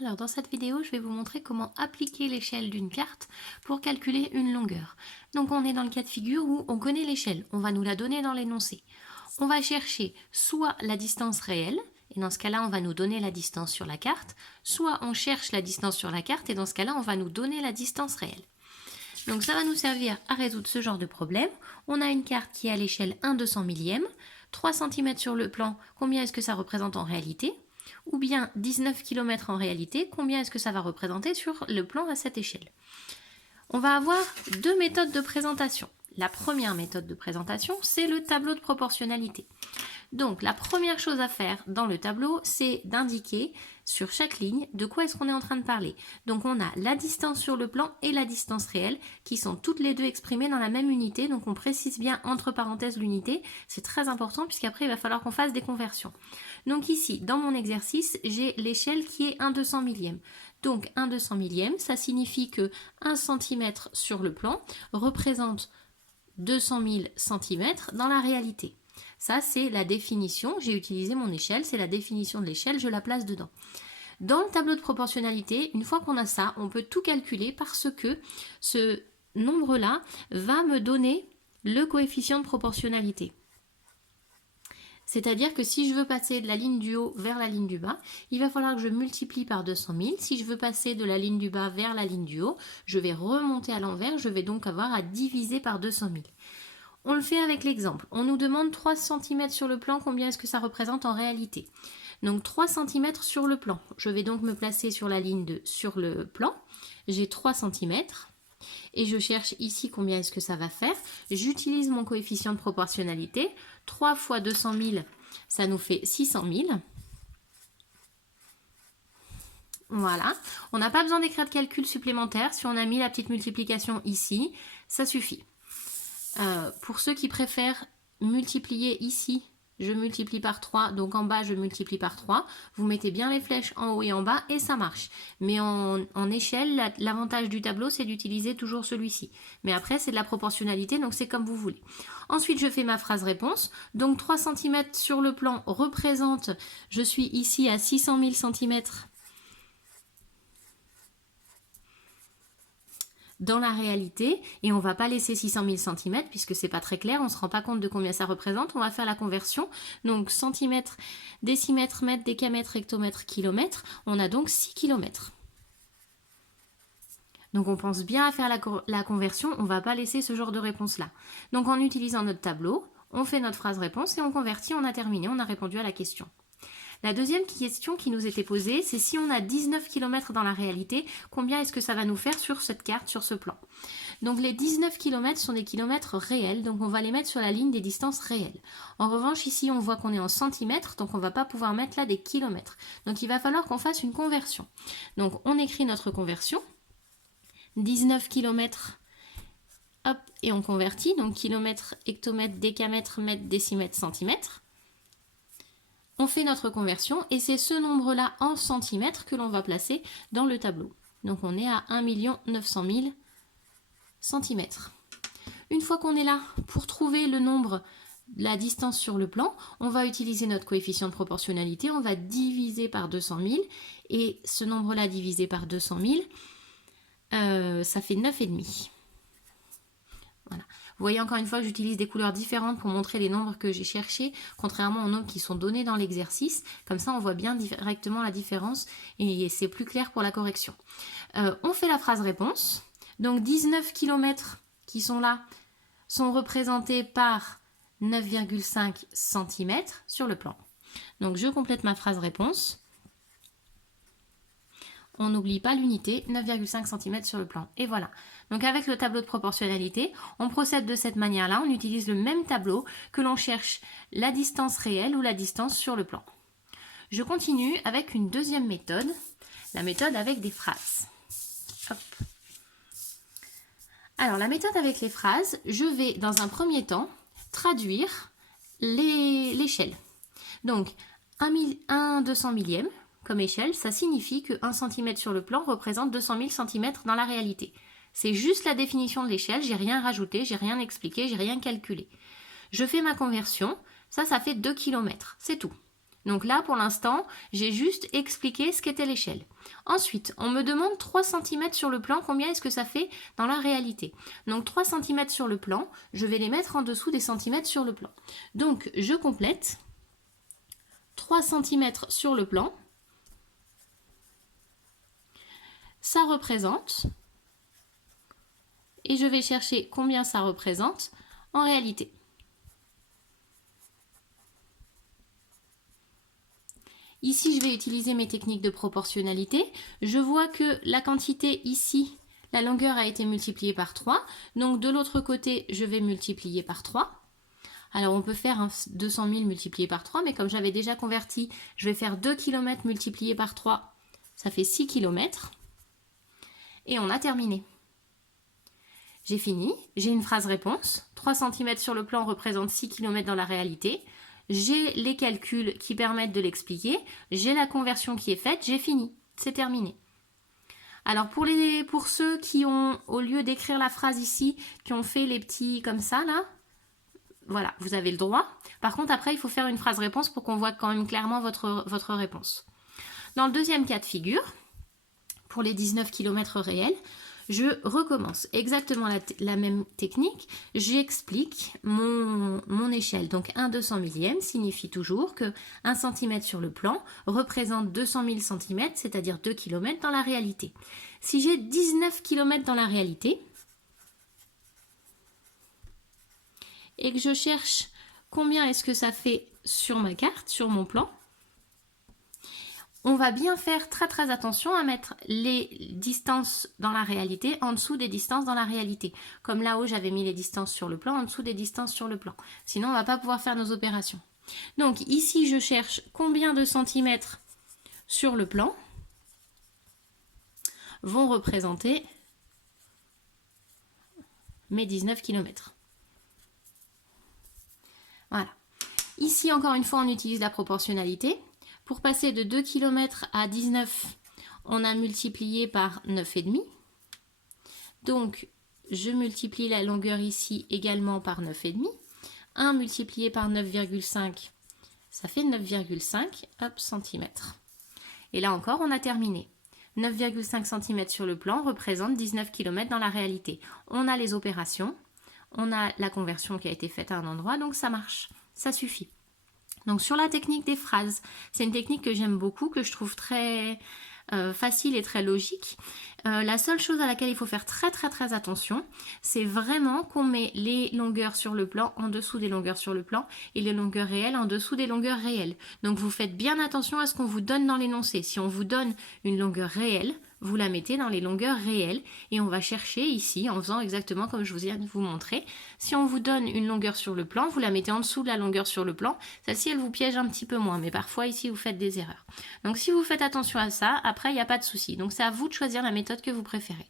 Alors dans cette vidéo, je vais vous montrer comment appliquer l'échelle d'une carte pour calculer une longueur. Donc on est dans le cas de figure où on connaît l'échelle, on va nous la donner dans l'énoncé. On va chercher soit la distance réelle, et dans ce cas-là on va nous donner la distance sur la carte, soit on cherche la distance sur la carte et dans ce cas-là on va nous donner la distance réelle. Donc ça va nous servir à résoudre ce genre de problème. On a une carte qui est à l'échelle 1/200 millième, 3 cm sur le plan, combien est-ce que ça représente en réalité ? Ou bien 19 km en réalité, combien est-ce que ça va représenter sur le plan à cette échelle? On va avoir deux méthodes de présentation. La première méthode de présentation, c'est le tableau de proportionnalité. Donc la première chose à faire dans le tableau, c'est d'indiquer sur chaque ligne de quoi est-ce qu'on est en train de parler. Donc on a la distance sur le plan et la distance réelle qui sont toutes les deux exprimées dans la même unité. Donc on précise bien entre parenthèses l'unité. C'est très important puisqu'après il va falloir qu'on fasse des conversions. Donc ici, dans mon exercice, j'ai l'échelle qui est 1/200 millième. Donc 1/200 millième, ça signifie que 1 cm sur le plan représente 200 000 cm dans la réalité. Ça, c'est la définition. J'ai utilisé mon échelle, c'est la définition de l'échelle, je la place dedans. Dans le tableau de proportionnalité, une fois qu'on a ça, on peut tout calculer parce que ce nombre-là va me donner le coefficient de proportionnalité. C'est-à-dire que si je veux passer de la ligne du haut vers la ligne du bas, il va falloir que je multiplie par 200 000. Si je veux passer de la ligne du bas vers la ligne du haut, je vais remonter à l'envers, je vais donc avoir à diviser par 200 000. On le fait avec l'exemple. On nous demande 3 cm sur le plan, combien est-ce que ça représente en réalité? Donc 3 cm sur le plan. Je vais donc me placer sur la ligne sur le plan. J'ai 3 cm et je cherche ici combien est-ce que ça va faire. J'utilise mon coefficient de proportionnalité. 3 fois 200 000, ça nous fait 600 000. Voilà. On n'a pas besoin d'écrire de calcul supplémentaire. Si on a mis la petite multiplication ici, ça suffit. Pour ceux qui préfèrent multiplier ici, je multiplie par 3, donc en bas je multiplie par 3. Vous mettez bien les flèches en haut et en bas et ça marche. Mais en échelle, l'avantage du tableau c'est d'utiliser toujours celui-ci. Mais après c'est de la proportionnalité, donc c'est comme vous voulez. Ensuite je fais ma phrase réponse. Donc 3 cm sur le plan représente, je suis ici à 600 000 cm dans la réalité, et on va pas laisser 600 000 cm puisque c'est pas très clair, on se rend pas compte de combien ça représente. On va faire la conversion, donc centimètres, décimètres, mètres, décamètres, hectomètres, kilomètres, on a donc 6 km. Donc on pense bien à faire la conversion, on va pas laisser ce genre de réponse là. Donc en utilisant notre tableau, on fait notre phrase réponse et on convertit, on a terminé, on a répondu à la question. La deuxième question qui nous était posée, c'est si on a 19 km dans la réalité, combien est-ce que ça va nous faire sur cette carte, sur ce plan? Donc les 19 km sont des kilomètres réels, donc on va les mettre sur la ligne des distances réelles. En revanche, ici on voit qu'on est en centimètres, donc on ne va pas pouvoir mettre là des kilomètres. Donc il va falloir qu'on fasse une conversion. Donc on écrit notre conversion, 19 km, hop, et on convertit, donc kilomètres, hectomètres, décamètres, mètres, décimètres, centimètres. On fait notre conversion et c'est ce nombre-là en centimètres que l'on va placer dans le tableau. Donc on est à 1 900 000 centimètres. Une fois qu'on est là, pour trouver le nombre, la distance sur le plan, on va utiliser notre coefficient de proportionnalité, on va diviser par 200 000 et ce nombre-là divisé par 200 000, ça fait 9,5. Voilà. Vous voyez encore une fois que j'utilise des couleurs différentes pour montrer les nombres que j'ai cherchés, contrairement aux nombres qui sont donnés dans l'exercice. Comme ça, on voit bien directement la différence et c'est plus clair pour la correction. On fait la phrase réponse. Donc 19 km qui sont là sont représentés par 9,5 cm sur le plan. Donc je complète ma phrase réponse. On n'oublie pas l'unité, 9,5 cm sur le plan. Et voilà. Donc avec le tableau de proportionnalité, on procède de cette manière-là. On utilise le même tableau que l'on cherche la distance réelle ou la distance sur le plan. Je continue avec une deuxième méthode, la méthode avec des phrases. Hop. Alors la méthode avec les phrases, je vais dans un premier temps traduire l'échelle. Donc 1/200 millième. Comme échelle, ça signifie que 1 cm sur le plan représente 200 000 cm dans la réalité. C'est juste la définition de l'échelle, j'ai rien rajouté, j'ai rien expliqué, j'ai rien calculé. Je fais ma conversion, ça fait 2 km, c'est tout. Donc là, pour l'instant, j'ai juste expliqué ce qu'était l'échelle. Ensuite, on me demande 3 cm sur le plan, combien est-ce que ça fait dans la réalité? Donc 3 cm sur le plan, je vais les mettre en dessous des centimètres sur le plan. Donc je complète 3 cm sur le plan, ça représente, et je vais chercher combien ça représente en réalité. Ici, je vais utiliser mes techniques de proportionnalité. Je vois que la quantité ici, la longueur a été multipliée par 3. Donc de l'autre côté, je vais multiplier par 3. Alors on peut faire 200 000 multiplié par 3, mais comme j'avais déjà converti, je vais faire 2 km multiplié par 3. Ça fait 6 km. Et on a terminé. J'ai fini. J'ai une phrase réponse. 3 cm sur le plan représente 6 km dans la réalité. J'ai les calculs qui permettent de l'expliquer, j'ai la conversion qui est faite, j'ai fini, c'est terminé. Alors pour ceux qui ont, au lieu d'écrire la phrase ici, qui ont fait les petits comme ça là, voilà, vous avez le droit. Par contre après il faut faire une phrase réponse pour qu'on voit quand même clairement votre réponse. Dans le deuxième cas de figure, pour les 19 km réels, je recommence exactement la même technique, j'explique mon échelle. Donc 1 200 millième signifie toujours que 1 cm sur le plan représente 200 000 cm, c'est-à-dire 2 km dans la réalité. Si j'ai 19 km dans la réalité, et que je cherche combien est-ce que ça fait sur ma carte, sur mon plan, on va bien faire très attention à mettre les distances dans la réalité en dessous des distances dans la réalité. Comme là-haut, j'avais mis les distances sur le plan en dessous des distances sur le plan. Sinon, on ne va pas pouvoir faire nos opérations. Donc ici, je cherche combien de centimètres sur le plan vont représenter mes 19 km. Voilà. Ici, encore une fois, on utilise la proportionnalité. Pour passer de 2 km à 19, on a multiplié par 9,5. Donc, je multiplie la longueur ici également par 9,5. 1 multiplié par 9,5, ça fait 9,5 cm. Et là encore, on a terminé. 9,5 cm sur le plan représente 19 km dans la réalité. On a les opérations, on a la conversion qui a été faite à un endroit, donc ça marche, ça suffit. Donc sur la technique des phrases, c'est une technique que j'aime beaucoup, que je trouve très facile et très logique. La seule chose à laquelle il faut faire très attention, c'est vraiment qu'on met les longueurs sur le plan en dessous des longueurs sur le plan et les longueurs réelles en dessous des longueurs réelles. Donc vous faites bien attention à ce qu'on vous donne dans l'énoncé. Si on vous donne une longueur réelle, vous la mettez dans les longueurs réelles et on va chercher ici en faisant exactement comme je vous viens de vous montrer. Si on vous donne une longueur sur le plan, vous la mettez en dessous de la longueur sur le plan. Celle-ci, elle vous piège un petit peu moins, mais parfois ici, vous faites des erreurs. Donc si vous faites attention à ça, après, il n'y a pas de souci. Donc c'est à vous de choisir la méthode que vous préférez.